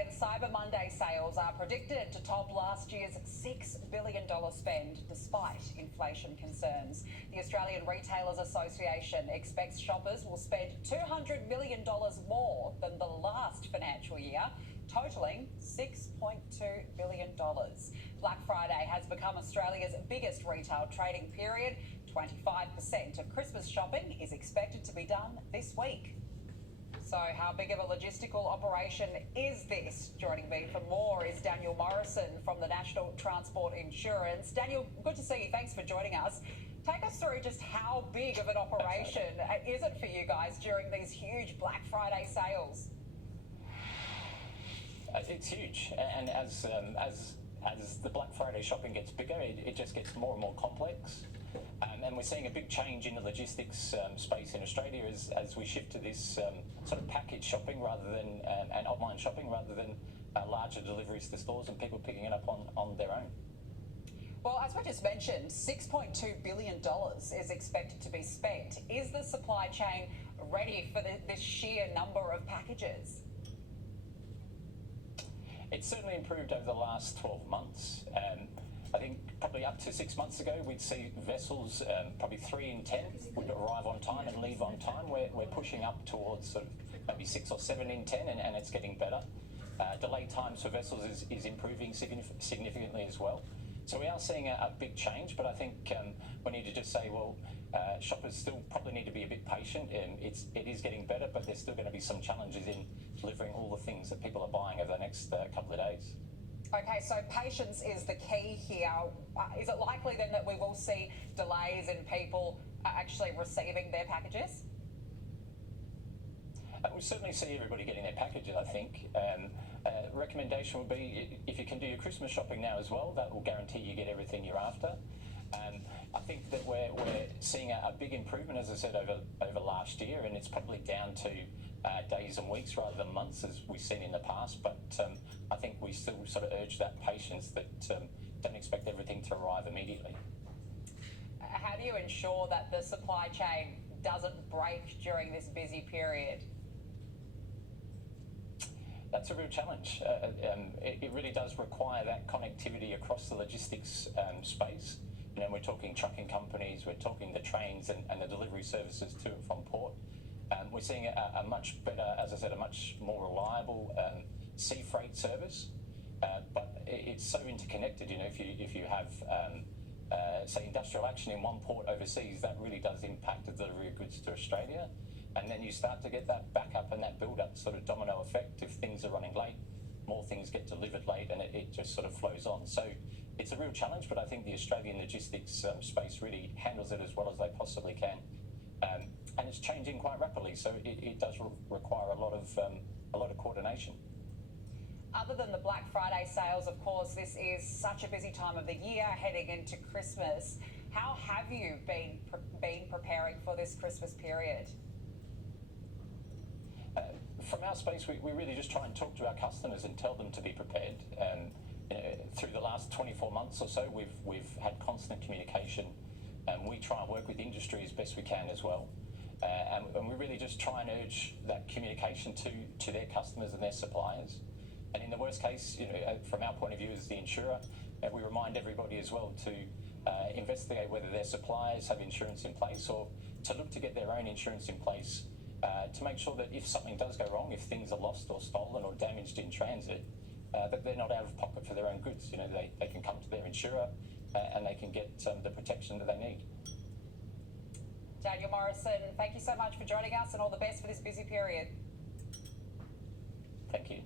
Australian Cyber Monday sales are predicted to top last year's $6 billion spend despite inflation concerns. The Australian Retailers Association expects shoppers will spend $200 million more than the last financial year, totalling $6.2 billion. Black Friday has become Australia's biggest retail trading period. 25% of Christmas shopping is expected to be done this week. So how big of a logistical operation is this? Joining me for more is Daniel Morrison from the National Transport Insurance. Daniel, good to see you. Thanks for joining us. Take us through just how big of an operation is it for you guys during these huge Black Friday sales? It's huge, and as the Black Friday shopping gets bigger, it just gets more and more complex. And we're seeing a big change in the logistics space in Australia as we shift to this sort of package shopping rather than and online shopping rather than larger deliveries to stores and people picking it up on their own. Well, as we just mentioned, $6.2 billion is expected to be spent. Is the supply chain ready for this sheer number of packages? It's certainly improved over the last 12 months. I think probably up to 6 months ago, we'd see vessels, probably 3 in 10 would arrive on time and leave on time. We're pushing up towards sort of maybe 6 or 7 in 10, and it's getting better. Delay times for vessels is improving significantly as well. So we are seeing a big change, but I think we need to just say, well, shoppers still probably need to be a bit patient. It is getting better, but there's still going to be some challenges in delivering all the things that people are buying over the next couple of days. Okay, so patience is the key here. Is it likely then that we will see delays in people actually receiving their packages? We certainly see everybody getting their packages, I think. Recommendation would be if you can do your Christmas shopping now as well, that will guarantee you get everything you're after. I think that we're seeing a big improvement, as I said, over last year, and it's probably down to days and weeks rather than months as we've seen in the past, but I think we still sort of urge that patience that don't expect everything to arrive immediately. How do you ensure that the supply chain doesn't break during this busy period? That's a real challenge. It really does require that connectivity across the logistics space. You know, we're talking trucking companies, we're talking the trains and the delivery services to and from port. We're seeing a much better, as I said, a much more reliable sea freight service, but it's so interconnected. You know, if you have say industrial action in one port overseas, that really does impact the delivery of goods to Australia, and then you start to get that backup and that build-up sort of domino effect. If things are running late, more things get delivered late, and it just sort of flows on. So it's a real challenge, but I think the Australian logistics space really handles it as well as they possibly can. And it's changing quite rapidly, so it does require a lot of coordination. Other than the Black Friday sales, of course, this is such a busy time of the year heading into Christmas. How have you been preparing for this Christmas period? From our space, we really just try and talk to our customers and tell them to be prepared. Through the last 24 months or so, we've had constant communication, and we try and work with industry as best we can as well. And we really just try and urge that communication to their customers and their suppliers. And in the worst case, you know, from our point of view as the insurer, we remind everybody as well to investigate whether their suppliers have insurance in place, or to look to get their own insurance in place to make sure that if something does go wrong, if things are lost or stolen or damaged in transit, that they're not out of pocket for their own goods. You know, they can come to their insurer and they can get the protection that they need. Daniel Morrison, thank you so much for joining us, and all the best for this busy period. Thank you.